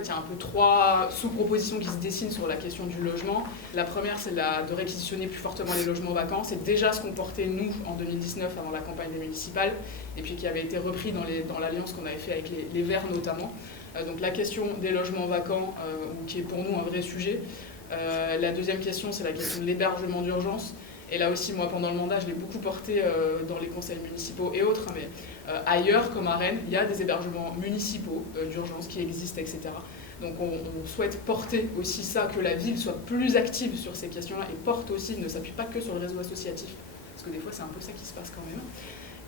fait, il y a un peu 3 sous-propositions qui se dessinent sur la question du logement. La première, c'est de réquisitionner plus fortement les logements vacants. C'est déjà ce qu'on portait, nous, en 2019, avant la campagne des municipales, et puis qui avait été repris dans l'alliance qu'on avait fait avec les Verts, notamment. Donc la question des logements vacants, qui est pour nous un vrai sujet. La deuxième question, c'est la question de l'hébergement d'urgence. Et là aussi, moi, pendant le mandat, je l'ai beaucoup porté dans les conseils municipaux et autres, mais ailleurs, comme à Rennes, il y a des hébergements municipaux d'urgence qui existent, etc. Donc on souhaite porter aussi ça, que la ville soit plus active sur ces questions-là et porte aussi, ne s'appuie pas que sur le réseau associatif, parce que des fois, c'est un peu ça qui se passe quand même.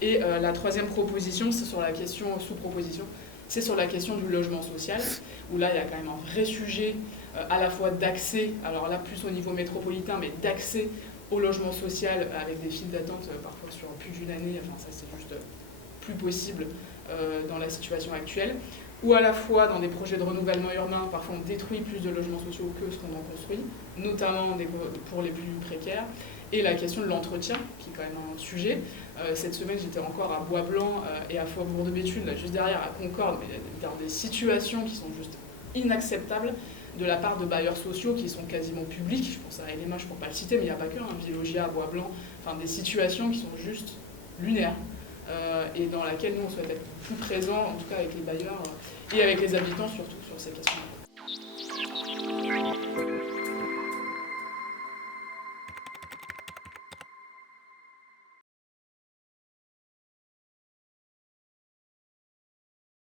Et la troisième proposition, c'est sur la question, sous-proposition, c'est sur la question du logement social, où là, il y a quand même un vrai sujet à la fois d'accès, alors là, plus au niveau métropolitain, mais d'accès au logement social avec des files d'attente parfois sur plus d'une année, enfin ça c'est juste plus possible dans la situation actuelle, ou à la fois dans des projets de renouvellement urbain, parfois on détruit plus de logements sociaux que ce qu'on en construit, notamment pour les plus précaires, et la question de l'entretien, qui est quand même un sujet. Cette semaine j'étais encore à Bois-Blanc et à Faubourg de Béthune, là juste derrière à Concorde, mais dans des situations qui sont juste inacceptables, de la part de bailleurs sociaux qui sont quasiment publics, je pense à LMH pour ne pas le citer, mais il n'y a pas que, Vilogia, Bois-Blanc, enfin des situations qui sont juste lunaires et dans laquelle nous on souhaite être plus présents, en tout cas avec les bailleurs et avec les habitants surtout sur ces questions-là.